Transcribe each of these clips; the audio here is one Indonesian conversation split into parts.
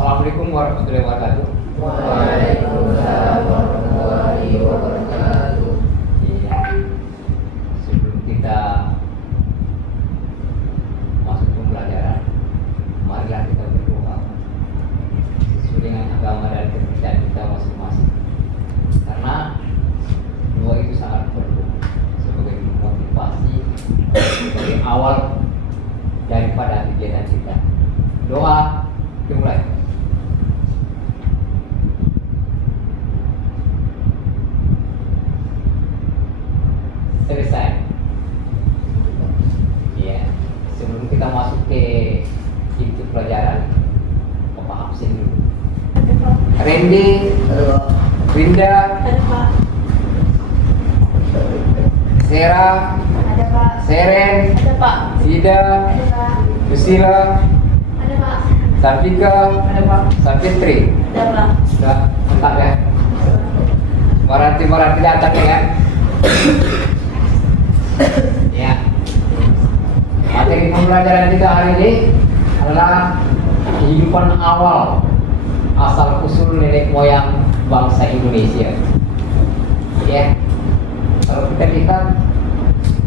Assalamualaikum warahmatullahi wabarakatuh. Waalaikumsalam warahmatullahi wabarakatuh. Iya. Sebelum kita masuk pembelajaran, marilah kita berdoa sesuai dengan agama dan kepercayaan kita masing-masing. Karena doa itu sangat perlu sebagai motivasi, sebagai awal daripada kegiatan kita. Doa dimulai. Selesai. Ya, sebelum kita masuk ke inti pelajaran, Bapak absen dulu. Ada Pak. Randy, Winda, Ada Pak. Sarah, Ada Pak. Seren, Ada Pak. Sida, Ada Pak. Lucila, Ada Pak. Safika, Ada Pak. Safitri. Ada Pak. Sudah lengkap ya? Marati datang ya kan? Ya. Materi pembelajaran kita hari ini adalah kehidupan awal asal usul nenek moyang bangsa Indonesia. Ya. Kalau kita lihat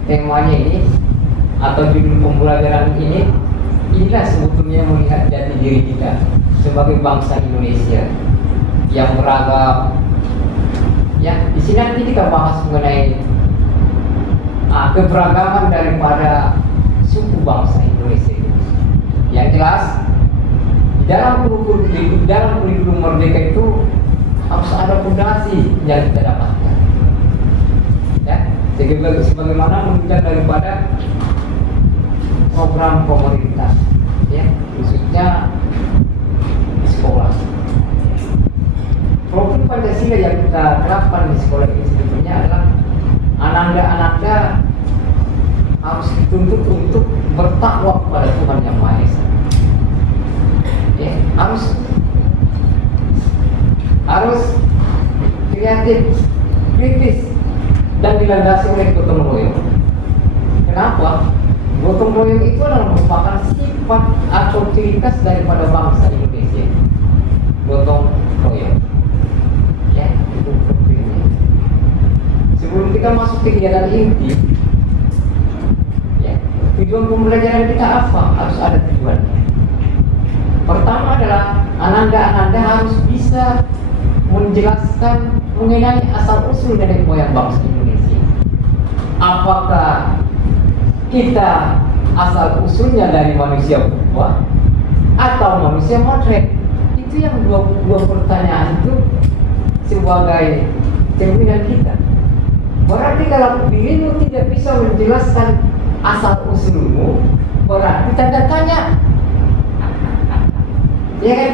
temanya ini atau judul pembelajaran ini, inilah sebetulnya melihat jati diri kita sebagai bangsa Indonesia yang beragam. Ya, di sini nanti kita bahas mengenai keberagaman daripada suku bangsa Indonesia. Yang jelas di dalam kurikulum Merdeka itu harus ada fondasi yang kita dapatkan. Ya, sebagaimana menunjang daripada program pemerintah, ya, khususnya di sekolah. Program Pancasila yang kita terapkan di sekolah ini sebetulnya adalah ananda-ananda harus dituntut untuk bertakwa kepada Tuhan Yang Maha Esa. Ya, harus kreatif, kritis, dan dilandasi oleh gotong royong. Kenapa? Gotong royong itu adalah merupakan sifat atau ciri khas daripada bangsa Indonesia. Gotong royong. Ya, itu pentingnya. Sebelum kita masuk ke kegiatan inti, ya, tujuan pembelajaran kita apa? Harus ada tujuannya. Pertama adalah ananda-ananda harus bisa menjelaskan mengenai asal usul nenek moyang bangsa Indonesia. Apakah kita asal usulnya dari manusia purba atau manusia modern? Itu yang dua pertanyaan itu sebagai cerminan kita. Berarti kalau dirimu tidak bisa menjelaskan asal usulmu, berarti tanda tanya. Ya kan?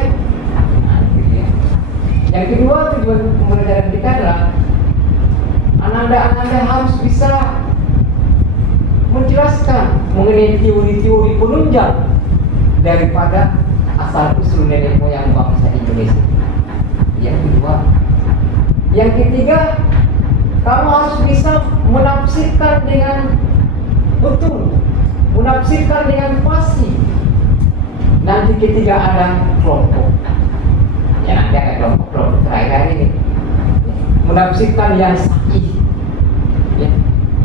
Yang kedua, tujuan pembelajaran kita adalah ananda-ananda harus bisa menjelaskan mengenai teori-teori penunjang daripada asal usul nenek moyang bangsa Indonesia. Yang kedua. Yang ketiga, kamu harus bisa menafsirkan dengan betul, menafsirkan dengan pasti. Nanti ketiga ada kelompok. Ya, nanti ada kelompok terakhir ini menafsirkan yang sahih. Ya.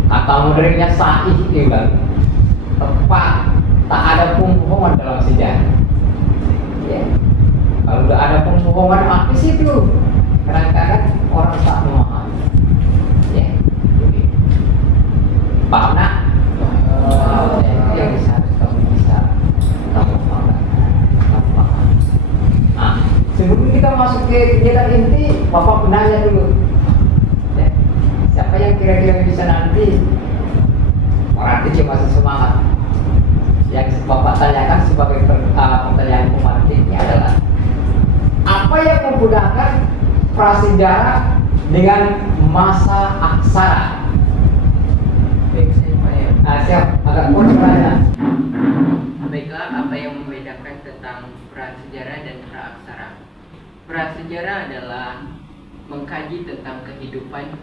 Kata modernnya sahih juga tepat, tak ada pembohongan dalam sejarah. Ya. Kalau udah ada pembohongan apa sih itu? Kadang-kadang orang tak memahami. Ya. Paham nak? Yang harus kamu bisa kamu paham. Nah, sebelum kita masuk ke kegiatan inti, Bapak penanya dulu. Ya. Siapa yang kira-kira bisa nanti? Orang kecil masih semangat. Yang Bapak tanyakan sebagai pertanyaan pemantiknya adalah apa yang membedakan prasejarah dengan masa aksara? Baik, saya Pak ya. Siap, agak kurang banyak. Baiklah, apa yang membedakan tentang prasejarah dan praaksara? Prasejarah adalah mengkaji tentang kehidupan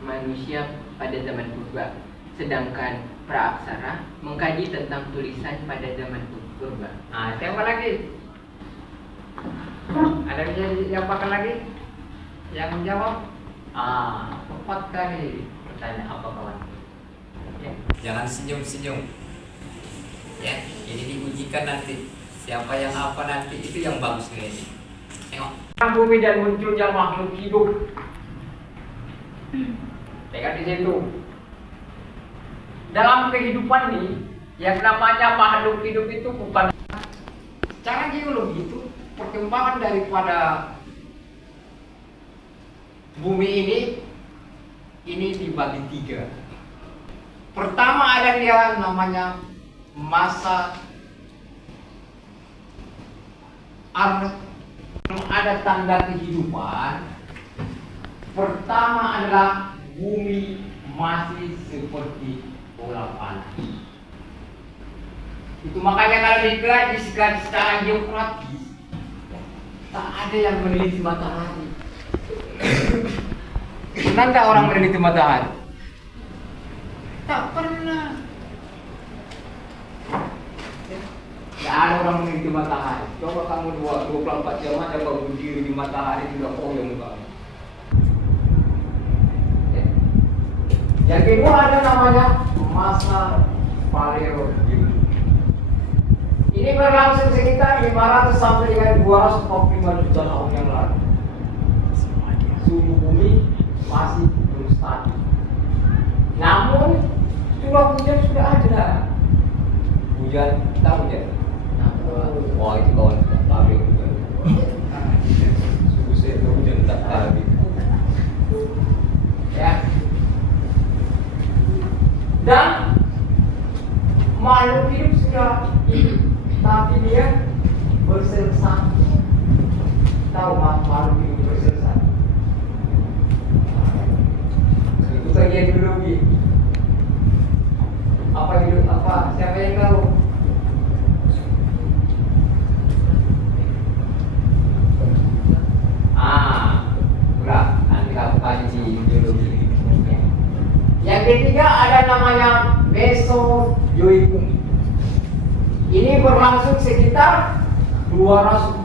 manusia pada zaman purba, sedangkan praaksara mengkaji tentang tulisan pada zaman purba. Siapa lagi? Ada yang pakai lagi? Yang menjawab? Tepat kali pertanyaan apa kawan? Ya. Jangan senyum-senyum. Ya, ini diujikan nanti. Siapa yang apa nanti itu yang bagus ini. Tengok. Bumi dan munculnya makhluk hidup. Tengok di situ. Dalam kehidupan ini, yang namanya makhluk hidup itu bukan secara geologi itu perkembangan daripada bumi ini dibagi 3. Pertama ada dia namanya masa ada tanda kehidupan. Pertama adalah bumi masih seperti bola panas. Itu makanya kalau dikaji secara geografis tak ada yang meneliti matahari. Pernah nggak orang meneliti matahari? Tak pernah. Nggak ada orang meneliti matahari. Coba kamu 24 jam aja kalau berdiri di matahari sudah koyong kamu. Yang kedua ada namanya masa Paleozoik. Ini berlangsung sekitar 500 sampai dengan 245 juta tahun yang lalu. Suhu bumi masih belum stabil. Namun curah hujan sudah ada. Hujan, tahu hujan? Wah itu kawan tak tahu hujan. Suhu saya hujan tak tahu. Ya. Dan makhluk hidup sudah hidup, tapi dia bersel-sel. Tahu makhluk hidup bersel-sel? Itu bagian biologi. Apa hidup apa? Siapa yang tahu? Udah. Nanti aku kasih di biologi. Yang ketiga ada namanya Mesozoikum. Ini berlangsung sekitar 245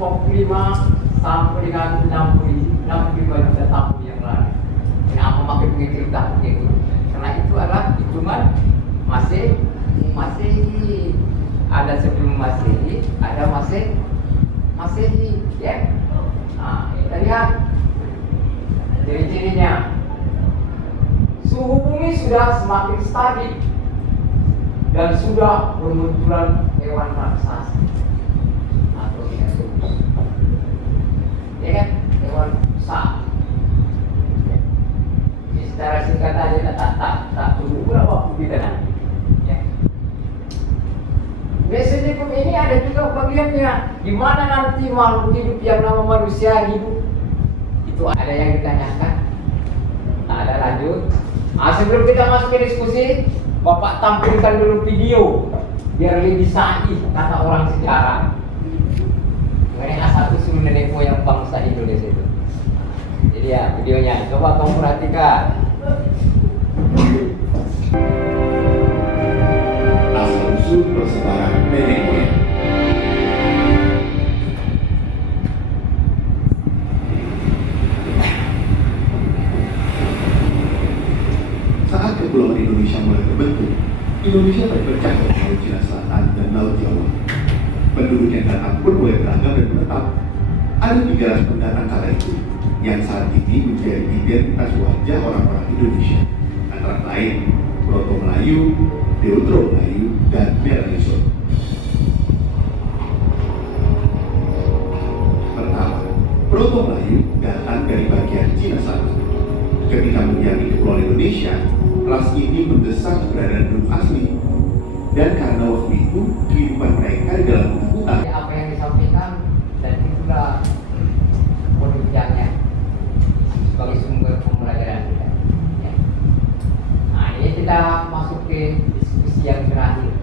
sampai dengan 65 juta tahun yang lalu. Kenapa makin begitu tahun itu? Karena itu adalah hitungan masih ada sebelum Masehi, ada Masehi, ya. Nah, kita lihat ciri-cirinya. Suhu bumi sudah semakin stabil dan sudah bermunculan hewan raksasa atau dinosaurus, ya kan, hewan besar. Ini secara singkat aja tak tunggu berapa kita nanti. Ya. Mesozoikum ini ada juga bagiannya di mana nanti makhluk hidup yang nama manusia hidup. Itu ada yang ditanyakan. Ada lanjut. Sebelum kita masuk ke diskusi, Bapak tampilkan dulu video biar lebih sahih kata orang sejarah mengenai asal usul nenek moyang bangsa Indonesia itu. Jadi ya videonya, coba kamu perhatikan. Asal usul persebaran nenek moyang. Saat kepulauan Indonesia mulai terbentuk, Indonesia terpecah ke Laut Cina Selatan dan Laut Jawa. Penduduk yang datang pun mulai beragam dan menetap. Ada 3 ras pendatang kala itu yang saat ini menjadi identitas wajah orang-orang Indonesia, antara lain Proto Melayu, Deutero Melayu, dan Melanesian. Pertama, Proto Melayu datang dari bagian Cina Selatan. Ketika menjadi kepulauan Indonesia, ras ini mendesak keberadaan penduduk asli, dan karena waktu itu kehidupan mereka di dalam hutan. Apa yang disampaikan dan itulah penunjangnya sebagai sumber pembelajaran kita. Ya. Nah ini kita masuk ke diskusi yang terakhir.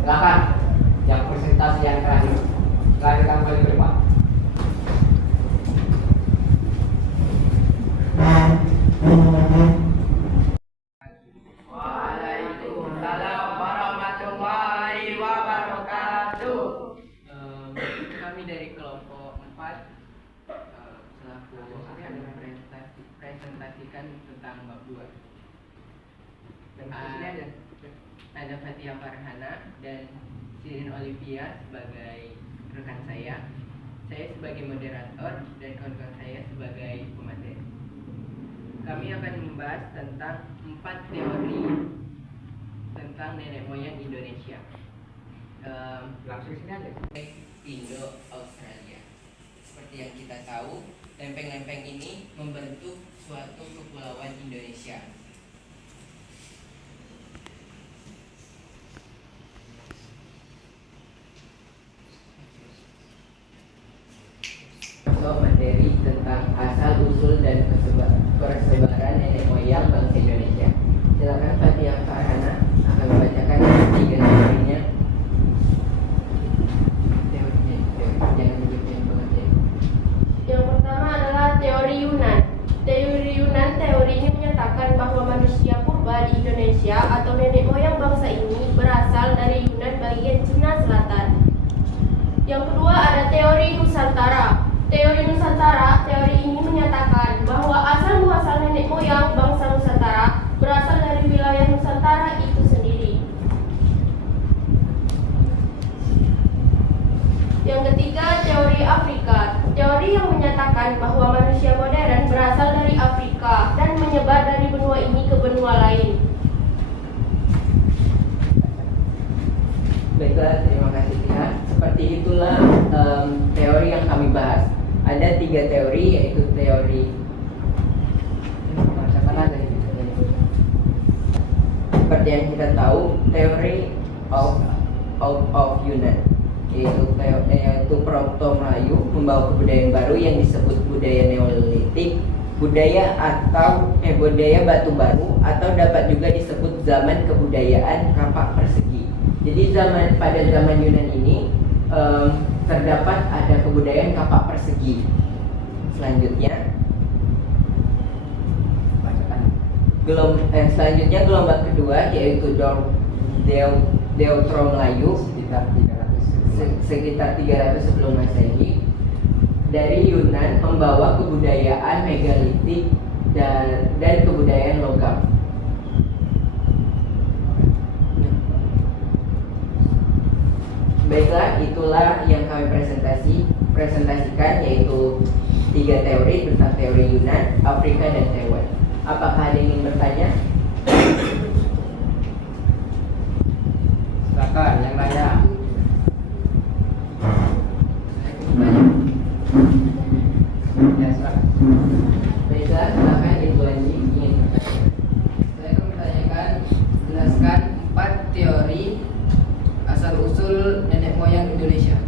Silakan yang presentasi yang terakhir. Silakan kembali ke depan. Waalaikumsalam warahmatullahi wabarakatuh. membacakan tentang bab 2. Dan ini aja. Ada Fatia Farhana dan Sirin Olivia sebagai rekan saya sebagai moderator, dan kawan-kawan saya sebagai pemateri. Kami akan membahas tentang 4 teori tentang nenek moyang Indonesia. Langsung sini aja. Indo-Australia. Seperti yang kita tahu, lempeng-lempeng ini membentuk suatu kepulauan Indonesia. Materi tentang asal usul dan persebaran nenek moyang bangsa Indonesia. Silakan Fatia Farhana akan membacakan 3 teorinya. Jangan menyebutkan pengertian. Yang pertama adalah teori Yunan. Teori Yunan teorinya menyatakan bahwa manusia purba di Indonesia atau nenek moyang bangsa ini berasal dari Yunan bagian Cina Selatan. Yang kedua ada teori Nusantara. Teori Nusantara, teori ini menyatakan bahwa asal muasal nenek moyang bangsa Nusantara berasal dari wilayah Nusantara itu sendiri. Yang ketiga, teori Afrika. Teori yang menyatakan bahwa manusia modern berasal dari Afrika dan menyebar dari benua ini ke benua lain. Baiklah, terima kasih Tia. Seperti itulah teori yang kami bahas. Ada 3 teori, yaitu teori seperti yang kita tahu, teori of Yunan, yaitu Proto Melayu membawa kebudayaan baru yang disebut budaya Neolitik, budaya batu baru, atau dapat juga disebut zaman kebudayaan kapak persegi. Jadi pada zaman Yunan ini terdapat ada kebudayaan kapak persegi. Selanjutnya gelombang kedua yaitu Deutero Melayu sekitar 300 sebelum Masehi dari Yunan, membawa kebudayaan megalitik dan kebudayaan logam. Baiklah, itulah yang kami presentasikan, yaitu 3 teori tentang teori Yunan, Afrika, dan Taiwan. Apakah ada yang ingin bertanya? Silakan yang lainnya. Ya, silakan. Baiklah, silakan Ibu Anji ingin bertanya. Saya akan menanyakan, jelaskan 4 teori asal usul nenek moyang Indonesia.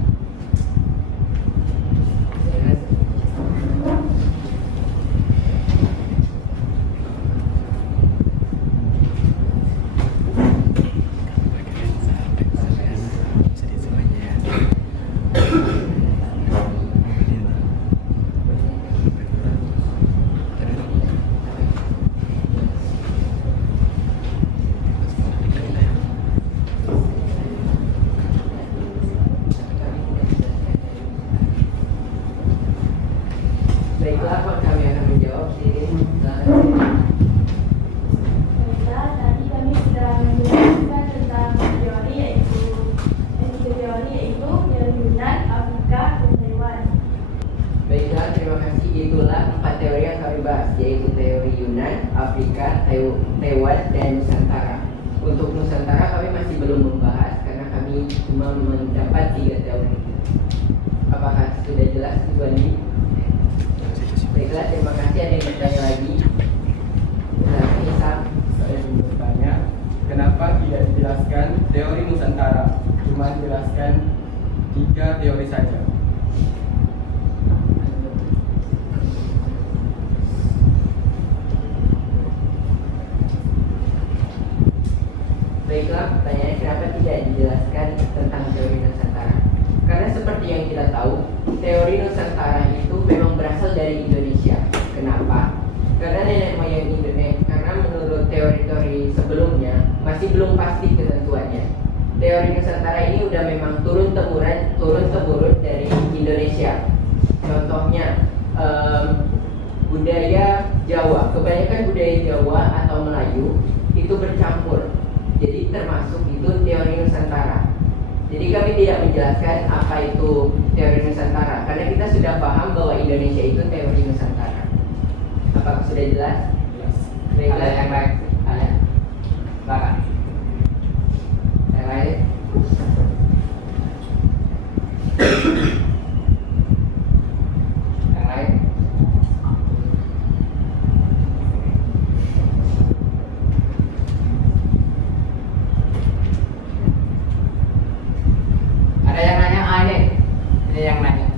Baiklah, kami akan menjawab. Silakan. Baiklah, tadi kami sudah menjelaskan tentang teori yaitu teori Yunan, Afrika, dan Taiwan. Baiklah, terima kasih. Itulah 4 teori yang kami bahas, yaitu teori Yunan, Afrika, Taiwan, dan Nusantara. Untuk Nusantara kami masih belum membahas karena kami cuma mendapat 3 teori. Apakah sudah jelas, Ibu Andi? Baiklah, terima kasih. Ada yang bertanya lagi? Silakan. Saya ingin bertanya, kenapa tidak dijelaskan teori Nusantara? Cuma dijelaskan 3 teori saja. Baiklah, pertanyaannya kenapa tidak dijelaskan tentang teori Nusantara? Karena seperti yang kita tahu, teori Nusantara itu memang berasal dari Indonesia. Kenapa? Karena nenek moyang Indonesia, karena menurut teori-teori sebelumnya masih belum pasti ketentuannya. Teori Nusantara ini udah memang turun temurun dari Indonesia. Contohnya budaya Jawa, kebanyakan budaya Jawa atau Melayu itu bercampur. Jadi termasuk itu teori Nusantara. Jadi kami tidak menjelaskan apa itu teori Nusantara karena kita sudah paham bahwa Indonesia itu teori Nusantara. Apakah sudah jelas? Ada yang lain? Ada? Silakan. Yang lain? Yang lain? Ada yang nanya? Ada. Ada yang nanya?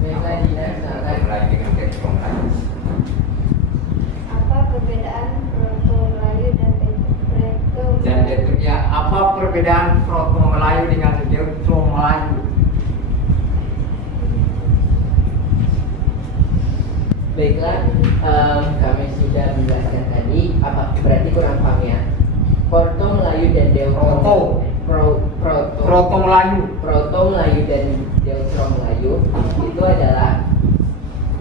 Baiklah Dina, silakan. Mulai dengan Proto Melayu. Apa perbedaan Proto Melayu dan Proto Dan itu ya, apa perbedaan Proto Melayu dengan Deutero Melayu? Baiklah, kami sudah menjelaskan tadi. Apa berarti kurang paham ya? Proto Melayu dan Deutero Proto Melayu. Proto Melayu dan Deutero Melayu itu adalah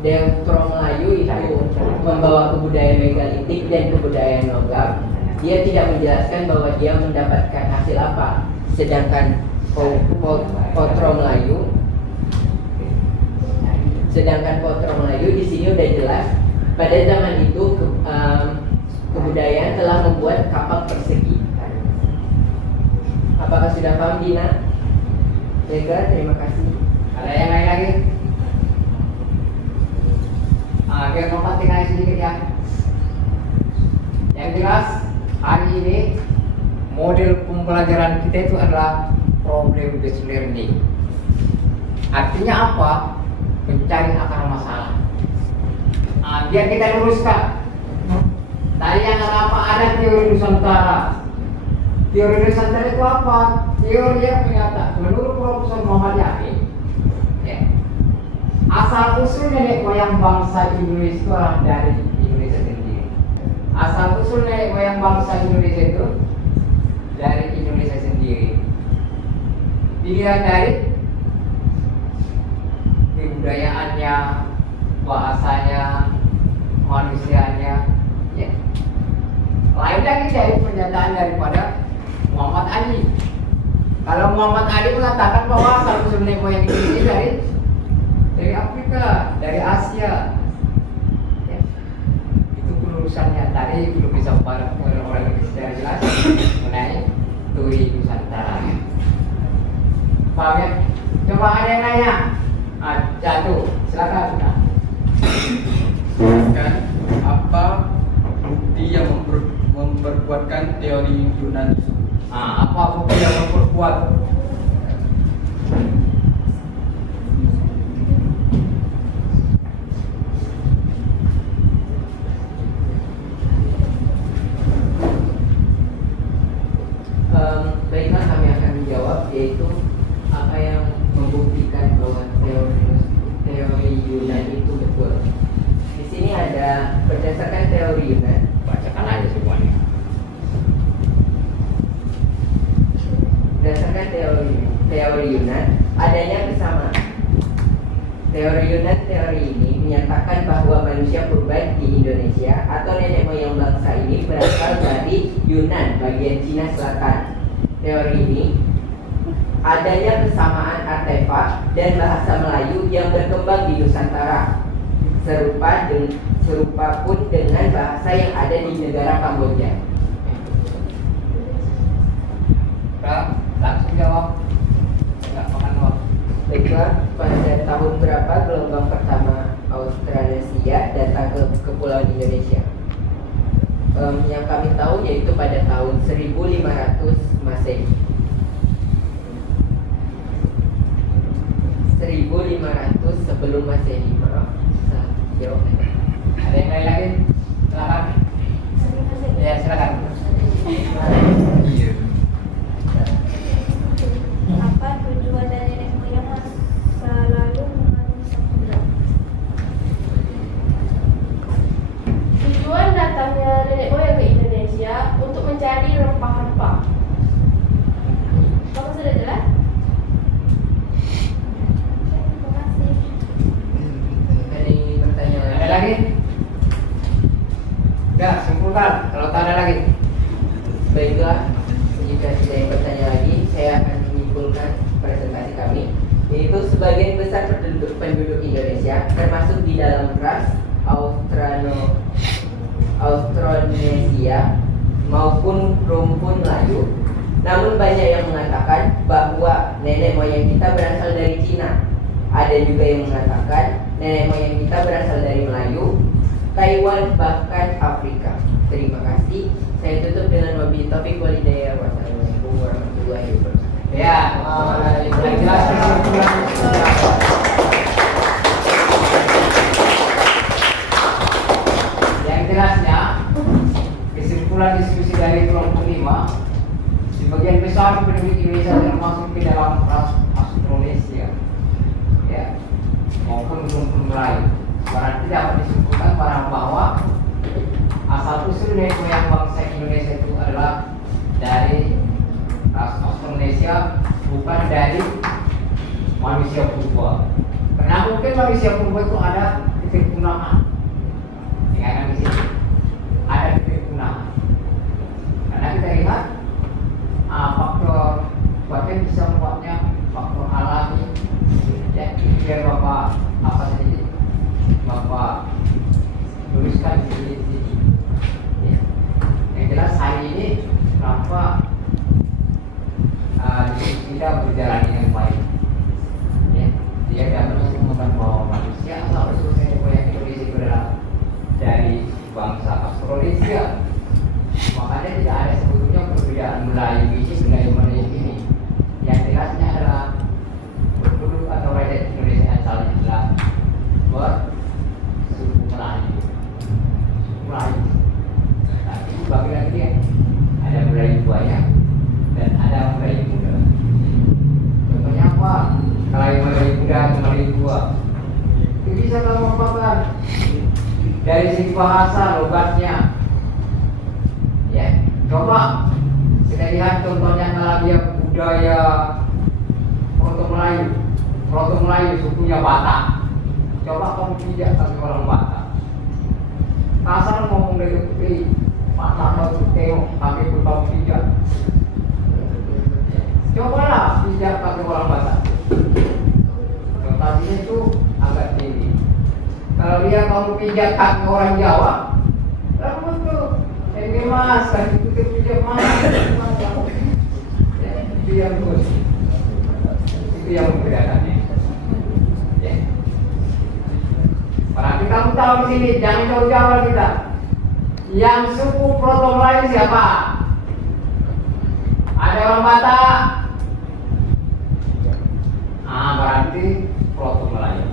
Deutero Melayu itu membawa kebudayaan megalitik dan kebudayaan logam. Dia tidak menjelaskan bahwa dia mendapatkan hasil apa. Sedangkan Potro Melayu di sini udah jelas. Pada zaman itu kebudayaan telah membuat kapal persegi. Apakah sudah paham Dina? Baiklah, terima kasih. Ada yang lain lagi? Biar Bapak tinggal sedikit ya. Yang jelas hari ini model pembelajaran kita itu adalah problem based learning. Artinya apa? Mencari akar masalah. Biar kita luruskan. Tadi yang apa? Ada teori Nusantara. Teori Nusantara itu apa? Teori yang menyatakan menurut Profesor Muhammad Yakin, ya, asal usul nenek moyang bangsa Indonesia itu adalah dari Indonesia sendiri. Asal usul nenek moyang bangsa Indonesia itu dari Indonesia sendiri. Dilihat dari kebudayaannya, bahasanya, manusianya, ya. Lain lagi dari pernyataan daripada Muhammad Ali. Kalau Muhammad Ali mengatakan bahwa asal usul nenek moyang Indonesia dari Afrika, dari Asia, ya. Itu penelusurannya tadi belum bisa orang secara jelas mengenai teori Nusantara. Paham ya? Coba ada yang nanya? Jatuh, silakan. Jelaskan apa bukti yang memperkuatkan teori Yunani tersebut. Apa bukti yang memperkuat? Baiklah, kami akan menjawab, yaitu apa yang membuktikan bahwa teori Yunani itu betul. Di sini ada berdasarkan teori Yunani. Bacakan aja semuanya. Berdasarkan teori Yunan, adanya kesamaan. Teori ini menyatakan bahwa manusia purba di Indonesia atau nenek moyang bangsa ini berasal dari Yunan, bagian Cina Selatan. Teori ini adanya kesamaan artefak dan bahasa Melayu yang berkembang di Nusantara, serupa pun dengan bahasa yang ada di negara Kamboja. Langsung jawab. Enggak makan waktu. Baiklah, pada tahun berapa gelombang pertama Australasia datang ke Kepulauan Indonesia? Yang kami tahu yaitu pada tahun 1500 Masehi. 1500 sebelum Masehi, maaf. Jawab. Ada yang lain lagi? Silakan. Ya, silakan. Iya. Apa tujuan dari nenek moyang selalu mengandung samudra? Tujuan datangnya nenek moyang ke Indonesia untuk mencari rempah-rempah. Apakah sudah jelas? Terima kasih. Ada yang ingin bertanya Ada lagi? termasuk di dalam ras Austronesia maupun rumpun Melayu. Namun banyak yang mengatakan bahwa nenek moyang kita berasal dari Cina. Ada juga yang mengatakan nenek moyang kita berasal dari Melayu, Taiwan, bahkan Afrika. Terima kasih. Saya tutup dengan wabillahi taufiq wal hidayah. Wassalamualaikum warahmatullahi wabarakatuh. Ya, yang jelas yang jelasnya kesimpulan diskusi dari kelompok 5, sebagian besar penduduk Indonesia termasuk di dalam ras Austronesia, ya, maupun rumpun Melayu. Berarti dapat disimpulkan bahwa asal usul nenek moyang bangsa Indonesia itu adalah dari ras Austronesia, bukan dari manusia purba. Karena mungkin manusia purba itu ada titik punaan. Ingatkan di sini, ada titik punaan. Karena kita lihat faktor bahkan bisa membuatnya faktor alami. Ya, biar Bapak apa tadi Bapak tuliskan di sini. Ya. Yang jelas hari ini kenapa tidak berjalan dengan baik. Ya, dia dapat menemukan bahwa manusia asal usul nenek moyang Indonesia itu adalah dari bangsa Austronesia. Makanya tidak ada sebetulnya perbedaan Melayu ini dengan Melayu ini. Yang jelasnya adalah penduduk atau rakyat Indonesia asalnya adalah bersuku Melayu. Suku Melayu. Tapi bagi lagi dia ada Melayu banyak dan ada Melayu muda. Contohnya apa? Kalau Melayu muda atau Melayu tua, itu bisa kamu apakan dari segi bahasa, logatnya. Ya, coba kita lihat contohnya kalau dia budaya Proto Melayu sukunya Batak. Coba kamu pijak sama orang Batak. Kasar ngomong dari Batak atau tengok kami pun tahu pijak. Cobalah pijak pakai orang Batak. Rotasinya itu agak tinggi. Kalau dia kamu pijak kaki orang Jawa, lalu betul. Ini mas, kan itu pijak mas. Itu yang bagus. Itu yang membedakannya. Ya. Berarti kamu tahu di sini, jangan jauh-jauh kita. Yang suku Proto Melayu siapa? Ada orang Batak. Berarti Proto Melayu.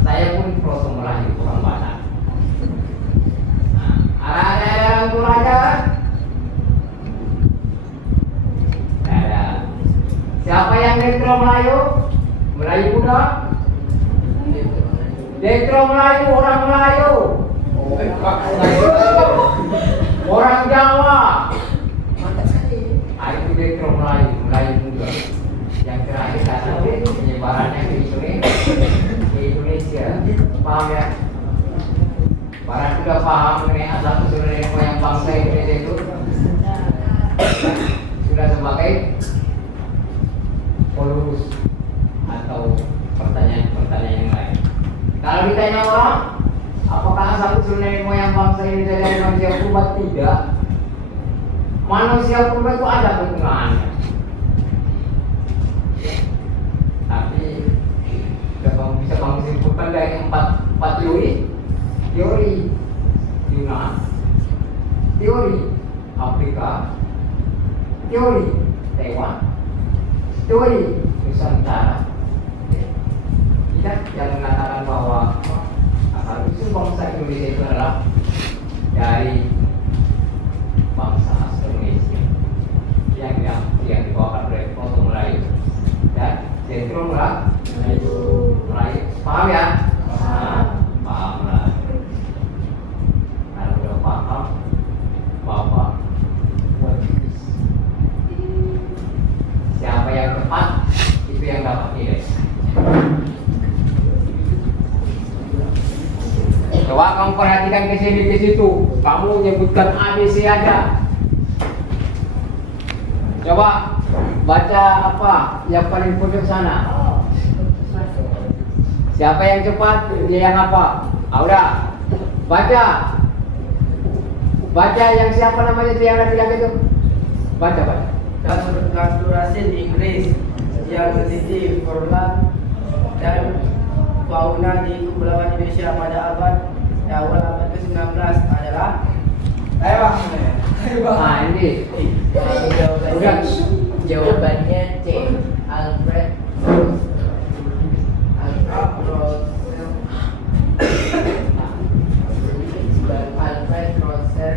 Saya pun Proto Melayu, bukan Batak. Ada orang Toraja? Ada. Siapa yang Detro Melayu? Melayu muda? Detro Melayu, orang Melayu. Orang Jawa. Itu Detro Melayu, Melayu muda. Yang terakhir adalah penyebarannya ke Indonesia. Paham ya? Barang sudah paham mengenai asal usul nenek moyang bangsa Indonesia itu sudah sebagai polurus atau pertanyaan-pertanyaan yang lain. Kalau ditanya orang, apakah asal usul nenek moyang bangsa Indonesia dari manusia purba? Tidak. Manusia purba itu ada pertengahannya. Tapi bisa kamu simpulkan dari empat teori Yunan, teori Afrika, teori Taiwan, teori Nusantara. Tidak yang mengatakan bahwa asal usul bangsa Indonesia itu adalah dari bangsa Austronesia yang dibawakan oleh Proto Melayu dan Detro Melayu. Paham ya? Paham lah. Kalau udah paham, Bapak buat siapa yang tepat itu yang dapat nilai. Coba kamu perhatikan ke sini ke situ, kamu nyebutkan ABC aja. Coba baca apa yang paling pojok sana. Siapa yang cepat, dia yang apa? Udah. Baca. Baca yang siapa namanya itu yang laki-laki itu? Baca. Naturasi di Inggris yang meneliti flora dan fauna di Kepulauan Indonesia pada awal abad ke-19 adalah Nah ini. Udah. Jawabannya C. Alfred Rosser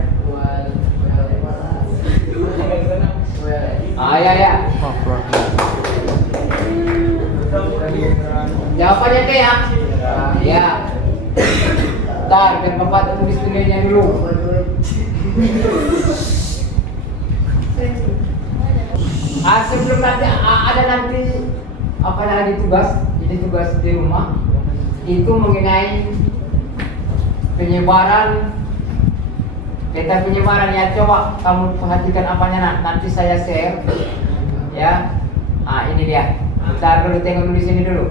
Ya. Jawabannya T ya? Ya. Ntar, biar Bapak tulis nilainya dulu. Sebelum nanti ada nanti apa lagi tugas? Jadi tugas di rumah itu mengenai penyebaran peta penyebaran ya. Coba kamu perhatikan apanya nanti saya share ya. Ini dia. Bentar dulu, tengok dulu di sini dulu.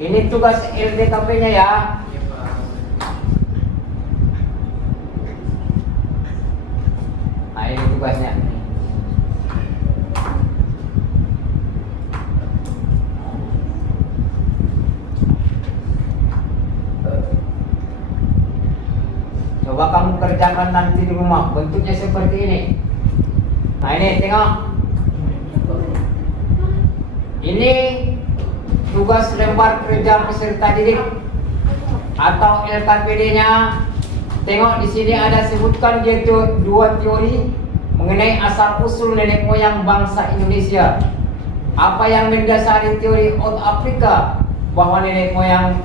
Ini tugas LDKP-nya ya. Ini tugasnya. Coba kamu kerjakan nanti di rumah. Bentuknya seperti ini. Nah ini tengok. Ini tugas lembar kerja peserta didik atau LKPD-nya. Tengok di sini ada sebutkan dia dua teori mengenai asal usul nenek moyang bangsa Indonesia. Apa yang mendasari teori Out Afrika bahwa nenek moyang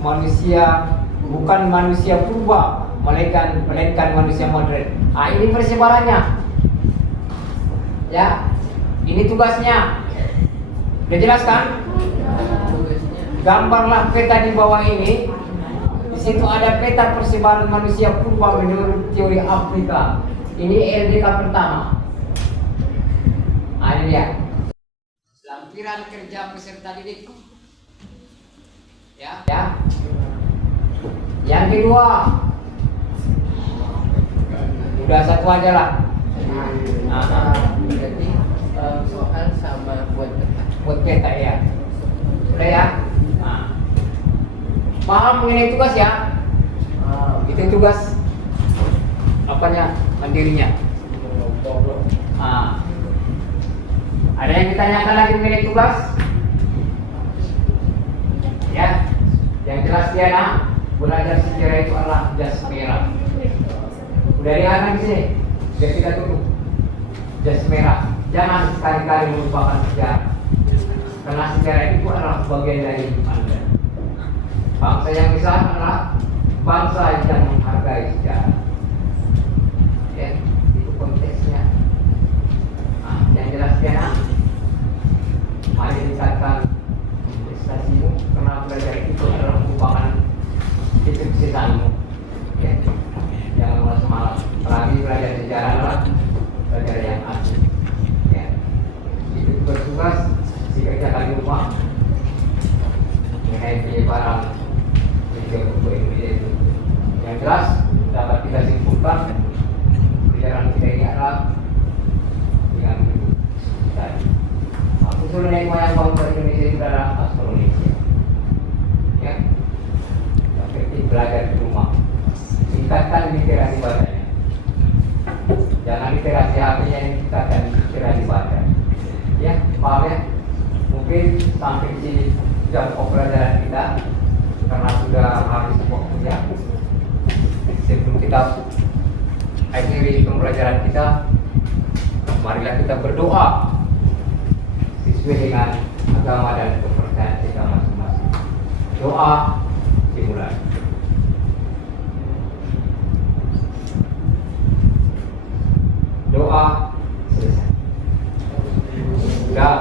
manusia bukan manusia purba, melainkan manusia modern. Ini persebarannya. Ya. Ini tugasnya. Udah jelas kan? Gambarlah peta di bawah ini. Di situ ada peta persebaran manusia purba menurut teori Afrika. Ini LDK pertama. Ini dia. Lampiran kerja peserta didik. Ya. Yang kedua. Udah satu aja lah. Berarti soal sama buat peta ya. Udah ya. Paham mengenai tugas ya? Itu tugas apanya? Mandirinya. Ada yang ditanyakan lagi mengenai tugas? Ya. Yang jelas Diana, belajar sejarah itu adalah jas merah. Udah diakan di sini. Biar tidak tutup. Jas merah. Jangan sekali-kali melupakan sejarah. Karena sejarah itu adalah bagian dari Anda. Bangsa yang besar adalah bangsa yang menghargai sejarah. Ya, itu konteksnya. Yang jelas ya, mari tingkatkan prestasimu karena belajar itu adalah merupakan kesuksesanmu. Ya, jangan malas semalam. Apalagi belajar sejarah adalah belajar yang asli. Ya, itu tugas dikerjakan di rumah. Mengenai penyebaran yang jelas dapat kita simpulkan perjalanan kita ini adalah dengan tadi. Usul nenek moyang bangsa Indonesia itu adalah astronomia. Ya, seperti belajar di rumah. Tingkatkan literasi bacanya. Jangan literasi HP-nya, tingkatkan literasi baca. Ya, paham ya? Mungkin sampai di sini sudah pembelajaran kita. Karena sudah habis waktunya, sebelum kita akhiri pembelajaran kita, marilah kita berdoa sesuai dengan agama dan kepercayaan kita masing-masing. Doa dimulai. Doa selesai. Sudah.